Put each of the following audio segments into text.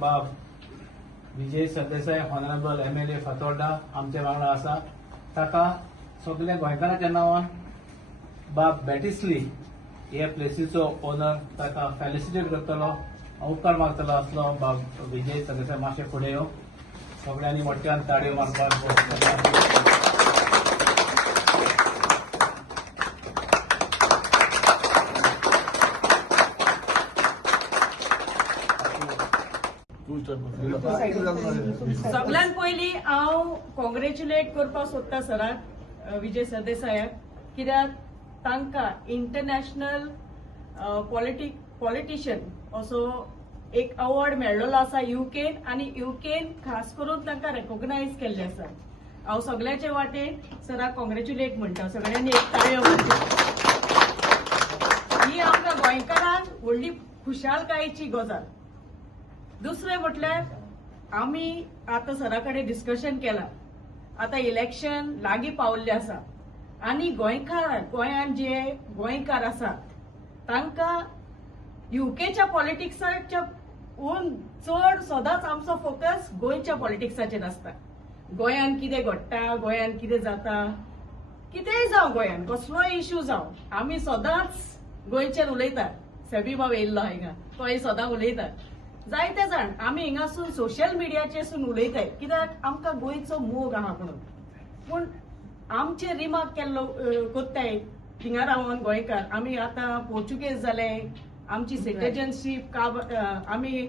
बाब Vijay Sardesai honourable MLA Fatorda आमच्या वांगडा आसा. ताका सगळ्या गोंयकारांच्या नांवान बाब बॅटिस्ली हे प्लेसीचो ओनर ताका फेलिसिटेट करतलो, उपकार मागतलो असलो. बाब विजय सरदेसाय मातशे फुडें येवं. सगळ्यांनी मोठ्यान ताळयो मारपाक. सगळ्यात पयलीं हांव कॉंग्रॅच्युलेट करपाक सोदता सराक, विजय सरदेसायाक, कित्याक तांकां इंटरनॅशनल पॉलिटिशियन असो एक अवॉर्ड मेळ्ळलो आसा युकेन, आनी युकेन खास करून तांकां रेकॉग्नायज केल्ले आसा. हांव सगळ्याचे वाटेन सराक कॉंग्रॅच्युलेट म्हणटा. सगळ्यांनी एक ताळयो ही आमकां गोंयकारांक व्हडली खुशालकायेची गजाल. दुसरें म्हटल्यार आमी आतां सरा कडेन डिस्कशन केलां. आतां इलेक्शन लागीं पावल्लें आसा आनी गोंयान जे गोंयकार आसा तांकां युकेच्या पॉलिटिक्साच्या चड सदांच आमचो फोकस गोंयच्या पॉलिटिक्साचेर आसता. गोंयान कितें घडटा, गोंयान कितें जाता, कितेंय जावं गोंयान कसलोय इश्यू जावं, आमी सदांच गोंयचेर उलयतात. सेबी बाब येयल्लो हिंगा, तोय सदां उलयता. जायते जाण आमी हिंगासून सोशल मिडियाचेरसून उलयताय कित्याक आमकां गोंयचो मोग आहा म्हणून. पूण आमचे रिमार्क केल्लो कोत्ताय थिंगा रावन गोंयकार. आमी आतां पोर्चुगेज जाले, आमची सिटीजनशीप आमी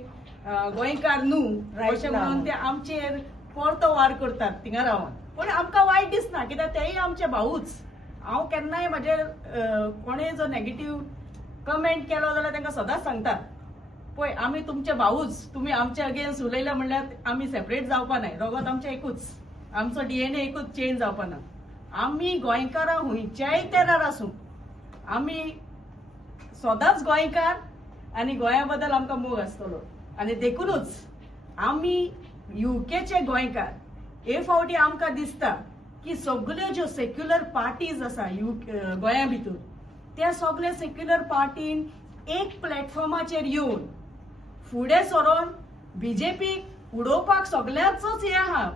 गोंयकार न्हू अशें म्हणून ते आमचेर परतो वार करतात थिंगा रावन. पूण आमकां वायट दिसना कित्याक तेय आमचे भाऊच. हांव केन्नाय म्हाजेर कोणेय जो नेगेटीव कमेंट केलो जाल्यार तांकां सदांच सांगता, पळय आमी तुमचे भाऊच, तुमी आमचे अगेन्स्ट उलयला म्हणल्यार आमी सेपरेट जावपा नाय. रगत आमचें एकूच, आमचो DNA एकूच चेंज जावपा ना. आमी गोंयकारां हुंयच्याय तेरार आसूं, आमी सदांच गोंयकार आनी गोंया बद्दल आमकां मोग आसतलो. आनी देखूनच आमी युकेचे गोंयकार हे फावटी आमकां दिसता की सगल्यो ज्यो सेक्युलर पार्टीज आसा गोंया भितर, त्या सगळ्या सेक्युलर पार्टीन एक प्लॅटफॉर्माचेर येवन फुडें सरोन बीजेपीक उडोवपाक सगळ्यांचोच हे आहा,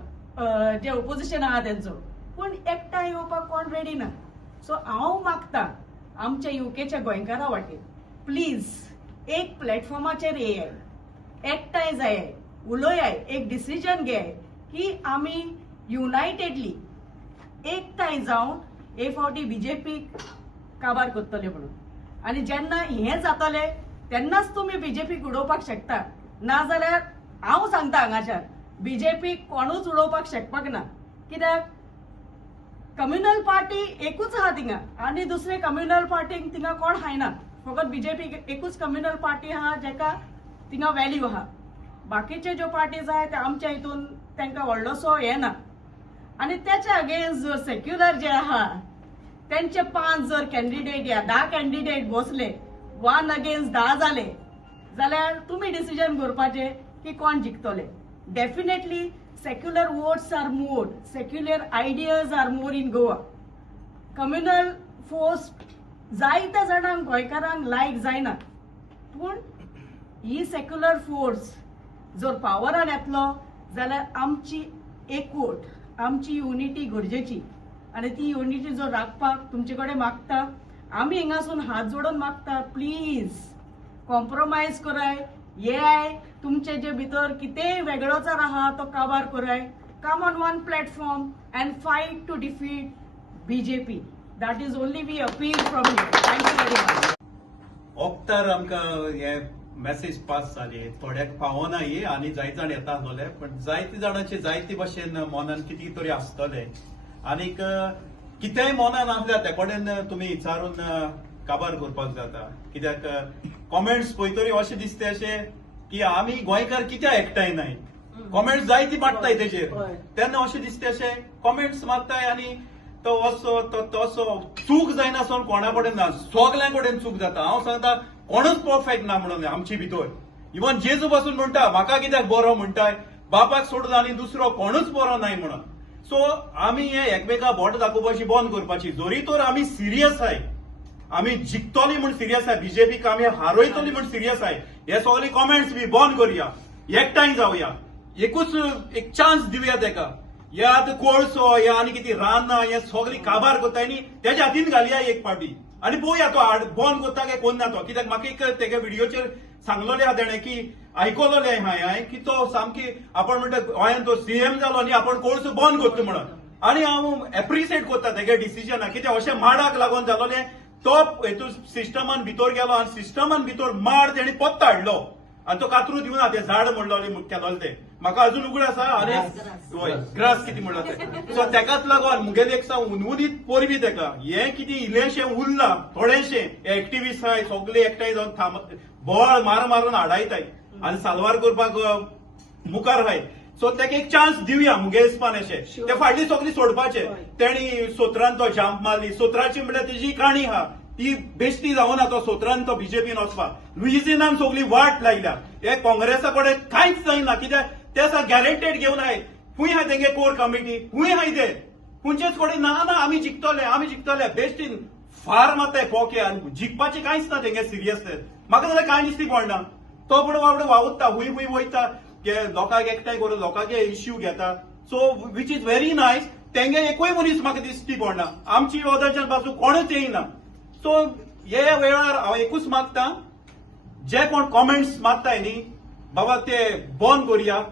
जे ओपोजिशन आहा तेंचो. पूण एकठांय येवपाक कोण रेडी ना. सो हांव मागता आमच्या युकेच्या गोंयकारा वाटेन, प्लीज एक प्लॅटफॉर्माचेर येयाय, एकठांय जायाय, उलोयाय, एक डिसिजन घेयाय की आमी युनायटेडली एकठांय जावन हे फावटी बीजेपीक काबार करतले म्हणून. आनी जेन्ना हें जातलें तेन्नाच तुमी बीजेपीक उडोवपाक शकता. नाजाल्यार हांव सांगता हांगाच्यान बीजेपीक कोणूच उडोवपाक शकपाक ना. कित्याक कम्युनल पार्टी एकूच आहा थिंगा आनी दुसरे कम्युनल पार्टीक थिंगा कोण हायना. फकत बीजेपी एकूच कम्युनल पार्टी आहा जेका थिंगा व्हॅल्यू आहा. बाकीचे ज्यो पार्टीज आहा ते आमच्या हितून तांकां व्हडलोसो हे ना. आनी तेच्या अगेन्स्ट जर सेक्युलर जे आहा त्यांचे 5 जर कॅन्डिडेट या 10 कॅन्डिडेट बसले, 1 अगेन्स्ट 10 जाले जाल्यार तुमी डिसिजन करपाचे की कोण जिखतले. Definitely secular votes are more, secular ideas are more in Goa. Communal force जायत्या जाणांक गोंयकारांक लायक जायना. पूण ही सेक्युलर फोर्स जर पावरान येतलो जाल्यार आमची एकवट, आमची युनिटी गरजेची. आनी ती युनिटी जर राखपाक तुमचे कडेन मागता, आमी हिंगासून हात जोडून मागता, प्लीज कॉम्प्रोमायज कराय, येयाय, तुमचे जे भितर कितेंय वेगळोचार आहा तो काबार कराय. Come on one platform and fight to defeat BJP. That is only we appeal from you. Thank you very much. ओक्तार आमकां हे मेसेज पास जाली, थोड्याक पावना ही आनी जायत जाण येता आसलोले, पण जायती जाणांचे जायते भाशेन मनान कितें तरी आसतले. आनीक कितेंय मनान आसल्या ते कडेन तुमी विचारून काबार करपाक जाता. कित्याक कॉमेंट्स पळयतरी अशें दिसता अशें की आमी गोंयकार कित्याक एकठांय नाय. कॉमेंट्स जायती मारताय तेजेर, तेन्ना अशें दिसता अशें कॉमेंट्स मारताय आनी तो असो तो तसो. चूक जायना सोन कोणा कडेन ना, सगळ्यां कडेन चूक जाता. हांव सांगता कोणूच परफेक्ट ना म्हणून आमचे भितर. इवन जेजू पासून म्हणटा म्हाका कित्याक बरो म्हणटाय, बापाक सोडून आनी दुसरो कोणूच बरो नाय म्हणून. सो आमी हे एकमेका बोट दाखोवपाची बंद करपाची. जरी तर आमी सिरियस आहाय, आमी जिखतली म्हूण सिरियस आहाय, बीजेपीक आमी हारयतली म्हूण सिरियस आहाय, हे सगळे कॉमेंट्स बी बंद करुया. एकठांय जावया, एकूच एक चान्स दिवया तेका. हे आतां कोळसो हे आनी कितें रानां हे सगळी काबार कोत्ताय न्ही, तेज्या हातीन घालया एक पावटी आनी पळोवया तो बंद कोत्ता काय कोन्ना तो. कित्याक म्हाका एक तेगे व्हिडिओचेर सांगलोले आहा तेणें की आयकलोले हांवें की तो सामकी आपण म्हणटा गोंयांत तो सीएम जालो न्ही, आपण कोळसो बंद करता म्हणून. आनी हांव एप्रिशिएट कोत्ता तेगे डिसिजनाक, कित्याक अशें माडाक लागून जालोलें. तो हेतून सिस्टमान भितर गेलो आनी सिस्टमान भितर माड तेणी पोत्ता हाडलो आनी तो कातरू दिवना ते झाड म्हणलो केलोले ते. म्हाका अजून उगड आसा आनी हय ग्रास कितें म्हणलो ते. सो तेकाच लागून मुगेले एक उनवदीत पोरवी तेका हें कितें इल्लेशें उरलां थोडेशें एक्टिव्हिस्ट आहाय सगळे एकठांय जावन बोवाळ मारून हाडायताय आनी साल्वार करपाक मुखार आहाय. सो तेका एक चान्स दिवया मुगे हिसपान अशें. ते फाटली सगळी सोडपाचे. तेणी सोत्रान तो जंप मारली, सोत्राची म्हणल्यार तेजी काणी आहा ती बेश्टी जावना. तो सोत्रान तो बीजेपीन वचपाक लुइजिनान सगळी वाट लायल्या. हे काँग्रेसा कडेन कांयच जायना, कित्याक ते गॅरंटेड घेवन आहाय. खूंय आहाय तेंगे कोर कमिटी, खूंय आहाय ते खंयचेच कडेन ना आमी जिखतले बेश्टीन फार माताय पोके आनी जिखपाचें कांयच ना तेंगे सिरियसनेस. म्हाका जाल्यार कांय दिसती पडना. तो फुडें बाबडे वावुरता हूंय वयता लोकांक एकठांय करून लोकांचे इश्यू घेता. So which is very nice. तेंगे एकूय मनीस म्हाका दिसती पडना, आमची ऑदरच्यान बाजू कोणूच येयना. सो हे वेळार हांव एकूच मागता, जे कोण कॉमेंट्स मारताय न्ही बाबा ते बंद करुया.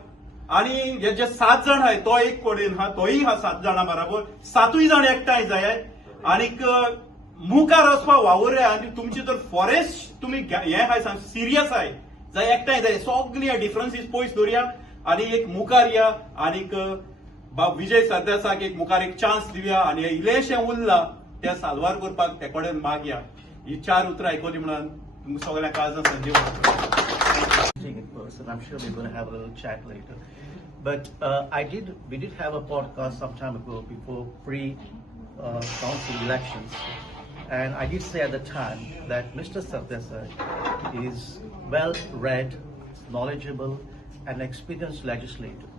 आनी हे जे 7 जण आहाय तो एक कडेन आहा, तोय आहा 7 जाणां बरोबर, 7 जण एकठांय जाय आनीक मुखार वचपाक वावुरया. आनी तुमची जर फॉरेस्ट तुमी हे आहाय सिरियस आहाय जाल्यार एकठांय जाय. सगळी डिफरन्सीस पयस दवरया आनी एक मुखार या आनीक विजय सरदेसाक एक मुखार एक चान्स दिवया आनी इल्लेशें उरलां ते साल्वार करपाक ते कडेन मागया. ही 4 उतरां आयकली म्हणून तुमकां सगळ्यांक काळजां Sanjeev. In person. I'm sure we're going to have a little chat later. But we did have a podcast some time ago before pre-council elections, and I did say at the time that Mr. Sardesai is well-read, knowledgeable, and experienced legislator.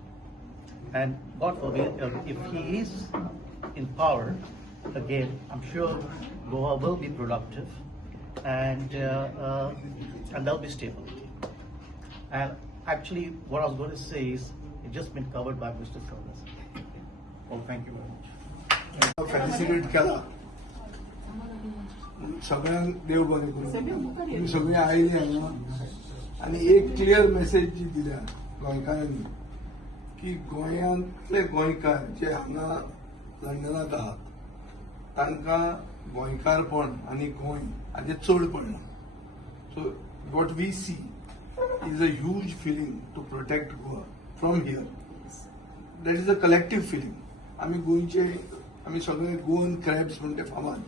And God forbid, if he is in power again, I'm sure Goa will be productive, and there'll be stability. And actually, what I was going to say is, it's just been covered by Mr. Sardesai. Well, thank you very much. Facilitate केला सगळ्यांक देव बरें करूं. तुम्ही सगळीं oily हांगा आनी एक clear message जी दिल्या गोंयकारांनी की गोंयांतले गोंयकार जे हांगा लंडनात आहात तांकां गोंयकारपण आनी गोंय हाचे चड पडना. So what we see is a huge feeling to protect Goa from here. That is a collective feeling. आम्ही गोंयचे आम्ही सगळे गोवन क्रॅब्स म्हणून ते फामाद.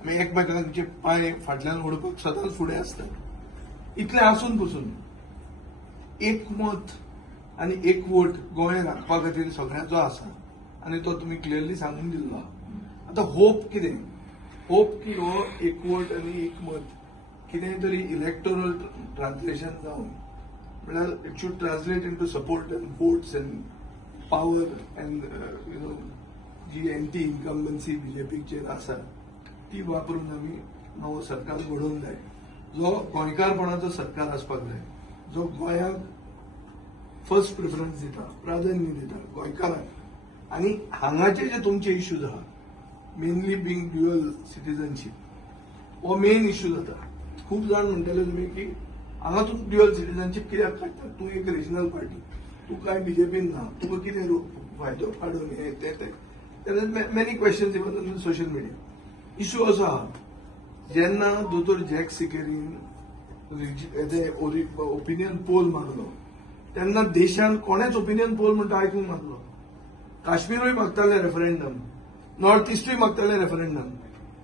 आम्ही एकमेकांचे पाय फाटल्यान ओडपाक सदांच फुडें आसता. इतलें आसून पसून एक मत आनी एक वोट गोंय राखपा खातीर सगळ्यांचो आसा आनी तो तुमी क्लियरली सांगून दिल्लो. आतां होप कितें? होप की हो एक वोट आनी एक मत कितेंय तरी इलेक्टोरल ट्रान्सलेशन जावन म्हळ्यार it should translate into support and votes and power and the anti incumbency बीजेपीचेर आसा ती वापरून आमी नवो सरकार घडोवंक जाय जो गोंयकारपणाचो सरकार आसपाक जाय, जो गोंयाक फर्स्ट प्रिफरन्स दिता, प्राधान्य दिता गोंयकारांक. आनी हांगाचे जे तुमचे इश्यूज आहा मेनली बींग ड्युअल सिटीजनशीप हो मेन इश्यू जाता. खूब जाण म्हणटले तुमी की हांगा तूं ड्युअल सिटीजनशीप कित्याक काडटा? तूं एक रिजनल पार्टी, तूं कांय बीजेपीन ना, तुका कितें फायदो काडून हे ते many questions even on social media. Issue असो आहा जेन्ना दोतोर जॅक सिकेरीन ओपिनियन पोल मारलो तेन्ना देशान कोणेच ओपिनियन पोल म्हणटा आयकूंक नासलो. काश्मीरूय मागताले रेफरंडम, नॉर्थ इस्टूय मागताले रेफरंडम,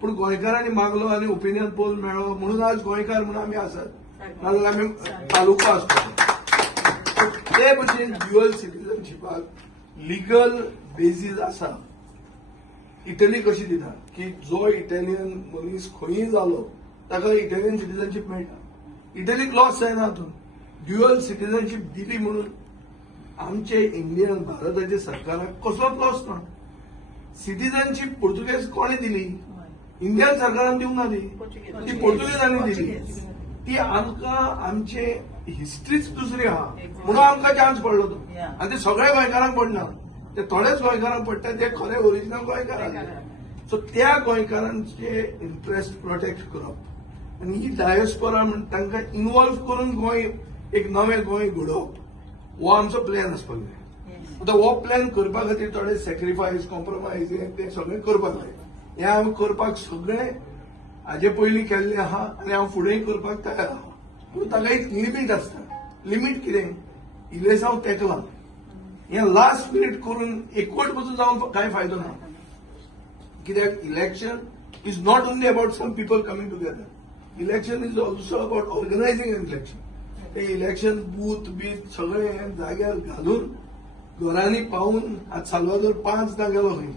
पूण गोंयकारांनी मागलो आनी ओपिनियन पोल मेळ्ळो म्हणून आज गोंयकार म्हणून आमी आसात, नाजाल्यार आमी तालुको आसतलो. ते भशेन ड्युअल सिटीजनशिपाक लिगल बेजीस आसा. इटली कशी दिता की जो इटालियन मनीस खंयी जालो ताका इटालियन सिटीजनशीप मेळटा. इटलीक लॉस जायना हातून. ड्युअल सिटीजनशीप दिली म्हणून आमचे इंडियन भारताच्या सरकाराक कसलोच लॉस ना. सिटीजनशीप पोर्तुगेज कोणे दिली? इंडियन सरकारान दिवंक ना ती पोर्तुगेजांनी दिली. ती आमकां आमचे हिस्ट्रीच दुसरी आहा म्हणून आमकां चान्स पडलो तो आनी ते सगळ्या गोंयकारांक पडना ते थोडेच गोंयकारांक पडटा ते खरे ओरिजिनल गोंयकार सो त्या गोंयकारांचे इंटरेस्ट प्रोटेक्ट करप आनी ही डायस्पोरा म्हण तांकां इन्वॉल्व करून गोंय एक नवें गोंय घडोवप हो आमचो प्लॅन आसपाक जाय आतां हो प्लॅन करपा खातीर थोडे सॅक्रिफायस कॉम्प्रोमायज ते सगळें करपाक जाय हें हांव करपाक सगळें हाजे पयलीं केल्लें आहा आनी हांव फुडेंय करपाक तयार आहा पूण ताका एक लिमीट आसता लिमीट कितें इलेस हांव तेकलां हें लास्ट मिनीट करून एकवट बसून जावन कांय फायदो ना कित्याक election is not only about some people coming together election is also about organising an election ते इलेक्शन बूथ बीथ सगळें जाग्यार घालून घरांनी पावून आज साल्वादोर 5दा गेलो खंय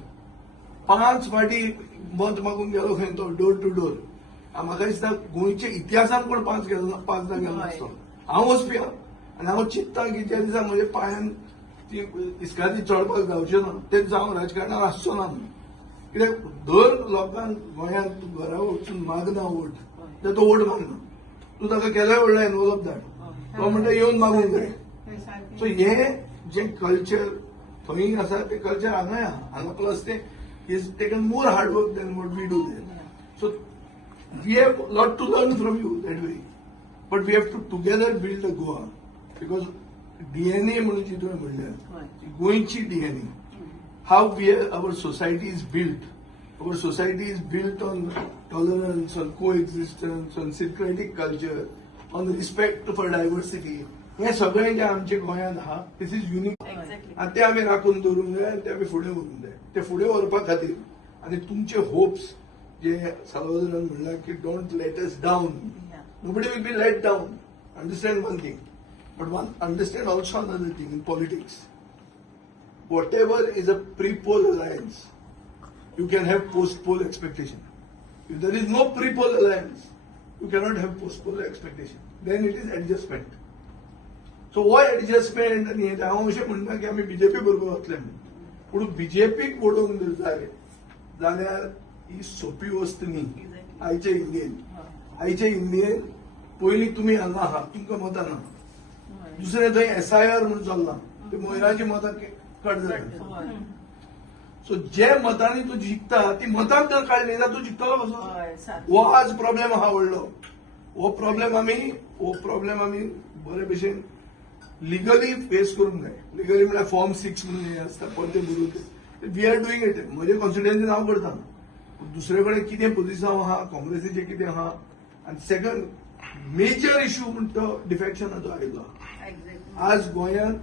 5 फावटी मत मागून गेलो खंय तो डोर टू डोर म्हाका दिसता गोंयच्या इतिहासान कोण 5दा गेलो नासलो हांव वचपी आनी हांव चिंत्तां की त्या दिसा म्हज्या पांयान ती इस्काती चडपाक जावचें ना तें जावं राजकारणांत आसचो ना कित्याक दर लोकांक गोंयांत तूं घरा वचून मागना वोट तर तो वोट मागना तूं ताका केल्या व्हडलो एनवलप धाड तो म्हणटा येवन मागूंक जाय सो हे जे कल्चर थंय आसा ते कल्चर हांगाय आहा हांगा प्लस ते is taken more hard work than what we do there so we have lot to learn from you that way but we have to together build a Goa because DNA म्हणून जी तुवें म्हणल्यार गोंयची DNA how our society is built. Our society is built on tolerance, on coexistence, on syncretic culture, on respect for diversity. हे सगळें जे आमचे गोंयांत आहा दिस इज युनिक आनी ते आमी राखून दवरूंक जाय आनी ते आमी फुडें व्हरूंक जाय ते फुडें व्हरपा खातीर आनी तुमचे होप्स जे साल्वादोरान म्हणला की don't let us down nobody will be let down understand one thing but one understand also another thing in politics whatever is a pre-poll alliance, you can have post-poll expectation. If there is no pre-poll alliance, you cannot have post-poll expectation. Then it is adjustment. So why adjustment? आणि हांव अशें म्हणटा की आमी BJP बरोबर वतले म्हणून पूण बीजेपीक वडोवंक जर जालें जाल्यार ही सोपी वस्त न्ही आयचे इंडियेन पयलीं तुमी हांगा आहात तुमकां मतां ना दुसरें थंय SIR म्हणून चल्लां ते महिलांची मतां कट जालें सो जे मतांनी तूं जिखता ती मतां जर काडली जाल्यार तूं जिखतलो कसो हो आज प्रॉब्लेम आहा व्हडलो हो प्रॉब्लेम आमी बरे भशेन लिगली फेस करूंक जाय लिगली म्हळ्यार फॉर्म 6 म्हणून हे आसता परते बरोवन वी आर डुईंग इट म्हजे कॉन्स्टिट्युएन्सीन हांव करता दुसरे कडेन कितें पुलिसांव आहा काँग्रेसीचें कितें आहा आनी सेकंड मेजर इश्यू म्हणटा तो डिफेक्शनाचो आयिल्लो आज गोंयांत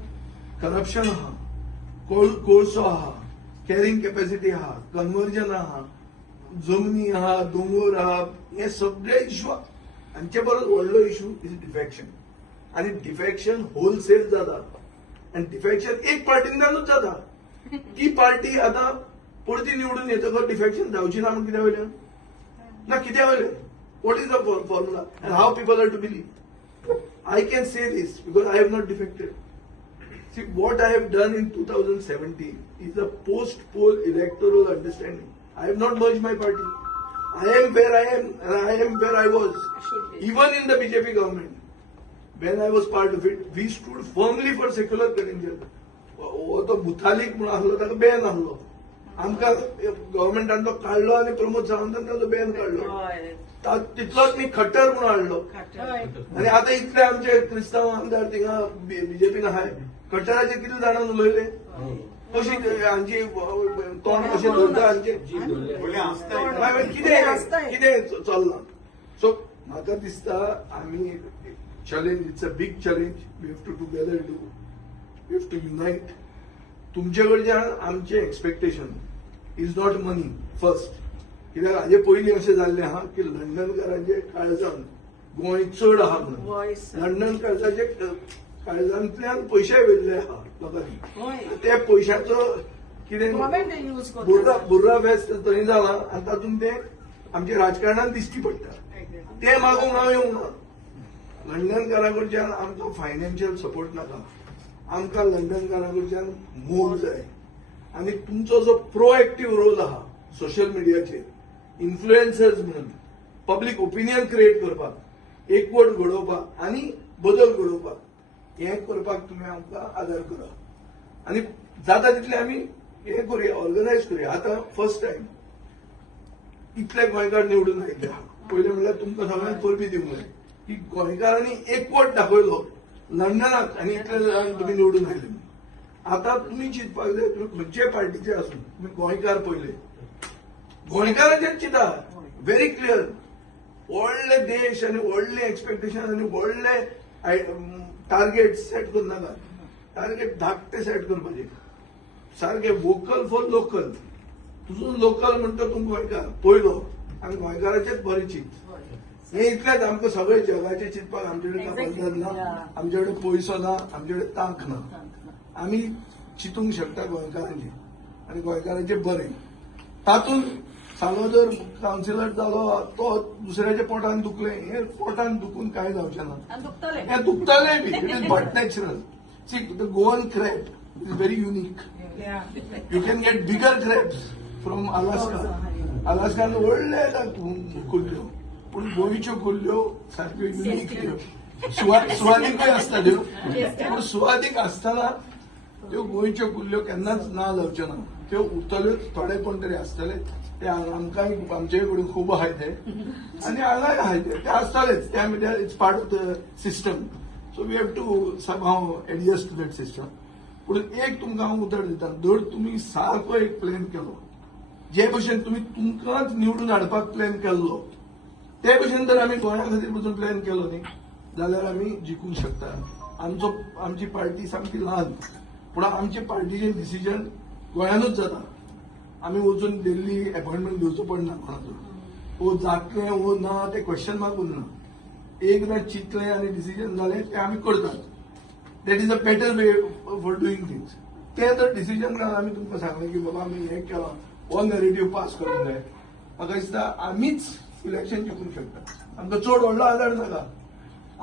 करप्शन आहा कोळसो आहा कॅरिंग कॅपॅसिटी आहा कन्वर्जन आहा जमनी आहा दोंगर आहा हे सगळे इश्यू हांचे परस व्हडलो इश्यू इज डिफेक्शन आनी डिफेक्शन होलसेल जाता आनी डिफेक्शन एक पार्टींतल्यानूच जाता ती पार्टी आतां परती निवडून येतकच डिफेक्शन जावची ना म्हणून कित्या वयल्यान ना कित्या वयलें what is the formula and how people are to believe I can say this because I have not defected See, what I have done in 2017 is a post-poll electoral understanding. I have not merged my party. I am where I am, and I am where I was. Even in the BJP government, when I was part of it, we stood firmly for secular credential. वो तो बुथालीक म्हणून आसलो ताका ban आसलो आमकां गव्हर्मेंटान तो काडलो आनी प्रमोद सावंतान ताजो बॅन काडलो तितलोच न्ही खट्टर म्हणून हाडलो आनी आतां इतले आमचे क्रिस्तांव आमदार थिंगा बीजेपीन आहाय खट्टराचेर कितले जाणां उलयले कशी हांची तोंड कशें धरता हांचे कितें चल्लां सो म्हाका दिसता आमी challenge it's a big challenge we have to together do we have to unite तुमचे कडच्यान आमचे expectation is not money first कित्याक हाजे पयलीं अशें जाल्लें आहा की लंडनकारांचे काळजान गोंय चड आहा म्हणून लंडनकारांचे काळजांतल्यान पयशे वेल्ले आहा लोकांनी ते पयशाचो कितें बुर्रा फेस्त थंय जाला आनी तातूंत ते आमच्या राजकारणांत दिश्टी पडटा ते मागूंक हांव येवंक ना लंडनकारा कडच्यान आमकां फायनान्शियल सपोर्ट नाका आमकां लंडनकारा कडच्यान मोग जाय आनी तुमचो जो प्रोएक्टीव रोल आहा सोशल मिडियाचेर इन्फ्लुएन्सर्स म्हणून पब्लीक ओपिनियन क्रिएट करपाक एकवट घडोवपाक आनी बदल घडोवपाक हें करपाक तुमी आमकां आदार करा आनी जाता तितले आमी हें करुया, ऑर्गनायज करुया. आतां फर्स्ट टायम इतले गोंयकार निवडून आयले आहा. पयलें म्हणल्यार तुमकां सगळ्यांक परबी दिवंक जाय की गोंयकारांनी एकवट दाखयलो लंडनाक आनी इतले जाण तुमी निवडून आयले. आतां तुमी चिंतपाक जाय तुमी खंयचे पार्टीचे आसूं, तुमी गोंयकार पयले गोंयकारांचेच चिंता. Very clear. व्हडले देश आनी व्हडले एक्सपेक्टेशन आनी व्हडले टार्गेट सेट करनाका. टार्गेट धाकटे सेट करपाचे. सारखे वोकल फॉर लोकल. तुजो लोकल म्हणटा तूं गोंयकार पयलो आनी गोंयकाराचेच बरें चिंत. हे इतलेंच आमकां सगळे जगाचे चिंतपाक आमचे कडेन कापासीटी ना, आमचे कडेन पयसो ना, आमचे कडेन तांक ना. आमी चिंतूंक शकता गोंयकारांचे आनी गोंयकारांचे बरें. तातूंत सांगो जर कावन्सिलर जालो तो दुसऱ्याच्या पोटान दुखले, हे पोटान दुखून काय जावचें ना. हे दुखतले बी. It is but natural. See the Goan crab is very unique. You can get bigger crabs from Alaska. Alaskan व्हडले येतात कुल्ल्यो, पूण गोंयच्यो कुल्ल्यो सारक्यो युनिक त्यो. सुवादीकूय आसता त्यो, पूण सुवादीक आसतना त्यो गोंयच्यो कुल्ल्यो केन्नाच ना जावच्यो ना. त्यो उरतल्योच, थोडे कोण तरी आसतले. ते आमकांय आमचे कडेन खूब आहाय ते आनी हांगाय आहाय ते आसतलेच. ते आमी it's part of the system. So we have to somehow adjust to that system. पूण एक तुमकां हांव उतर दिता, जर तुमी सारको एक प्लॅन केलो, जे भशेन तुमी तुमकांच निवडून हाडपाक प्लॅन केल्लो, ते भशेन जर आमी गोंया खातीर पसून प्लॅन केलो न्ही जाल्यार आमी जिखूंक शकता. आमची पार्टी सामकी ल्हान, पूण आमचे पार्टीचें डिसिजन गोंयानूच जाता. आमी वचून दिल्ली अपॉइंटमेंट घेवचो पडना कोणाचो. वो जातलें वो ना ते क्वेश्चन मार्क उरना. एकदां चिंतलें आनी डिसिजन जालें ते आमी करतात. That is a better way for doing things. ते जर डिसिजन जावन आमी तुमकां सांगलें की बाबा आमी हें केलां, हो नॅरेटिव्ह पास करूंक जाय, म्हाका दिसता आमीच इलेक्शन जिखूंक शकता. आमकां चड व्हडलो आदार नाका.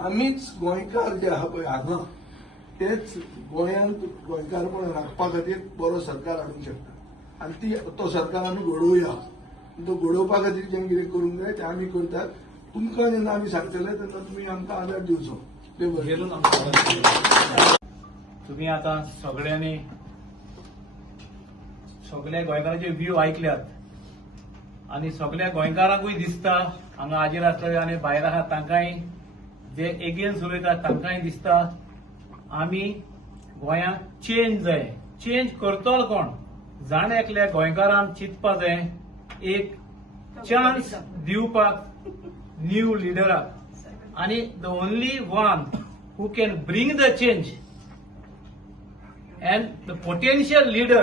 आमीच गोंयकार जे आहा पळय हांगा तेच गोंयांत गोंयकारपण राखपा खातीर बरो सरकार हाडूंक शकता. आनी तो सरकार आमी घडोवया. तो घडोवपा खातीर जें कितें करूंक जाय तें आमी करतात. तुमकां जेन्ना आमी सांगतले तेन्ना तुमी आमकां आदार दिवचो. देव बरें करूं. तुम्ही आता सगळ्यांनी सगळ्या गोंयकारांचे व्यू आयकल्यात आनी सगळ्या गोंयकारांकूय दिसता, हांगा हाजीर आसतले आनी भायर आहात तांकांय, जे एगेन्स्ट उलयतात तांकांय दिसता आमी गोंयांत चेंज जाय. चेंज करतलो कोण? जाण एकल्या गोंयकारांक चिंतपा जाय, एक चान्स दिवपाक न्यू लिडराक. आनी the only one who can bring the change and the potential leader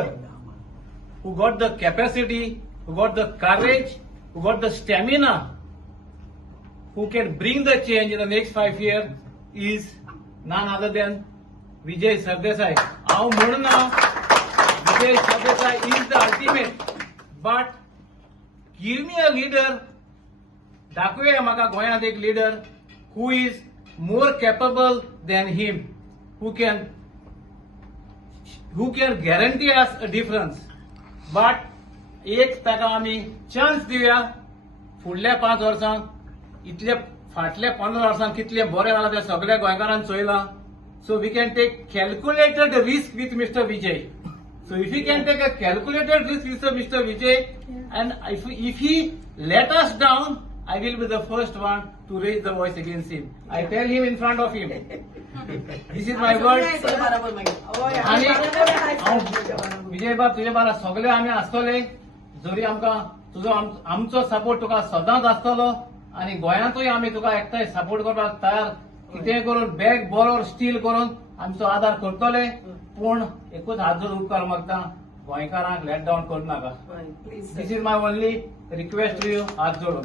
who got the capacity, who got the courage, who got the stamina, who can bring the change in the next 5 years is none other than Vijay Sardesai. How म्हणना Vijay Sardesai is the ultimate, but give me a leader, दाखवूया म्हाका गोंयांत एक leader who is more capable than him, who can guarantee us a difference. But एक ताका आमी chance दिवया. फुडल्या 5 वर्सांक इतले फाटल्या 15 वर्सांक कितले बरें जाला ते सगळ्या गोंयकारांक चोयला. So we can take calculated risk with mister Vijay. So if he can take a calculated risk with Mr. Vijay, and if he let us down, I will be the first one to raise the voice against him. I tell him in front of him. This is my word. आणि विजय बाब तुझे बारा सगळे आम्ही आसतले. जरी आमकां तुजो आमचो सपोर्ट तुका सदांच आसतलो आनी गोंयांतूय आमी तुका एकठांय सपोर्ट करपाक तयार. कितेंय करून बॅग बरोबर स्टील करून आमचो आदार करतले. पूण एकूच हात जोडून उपकार मागता, गोंयकारांक लेट डावन करू नाका. This is my only request to you, हात जोडून.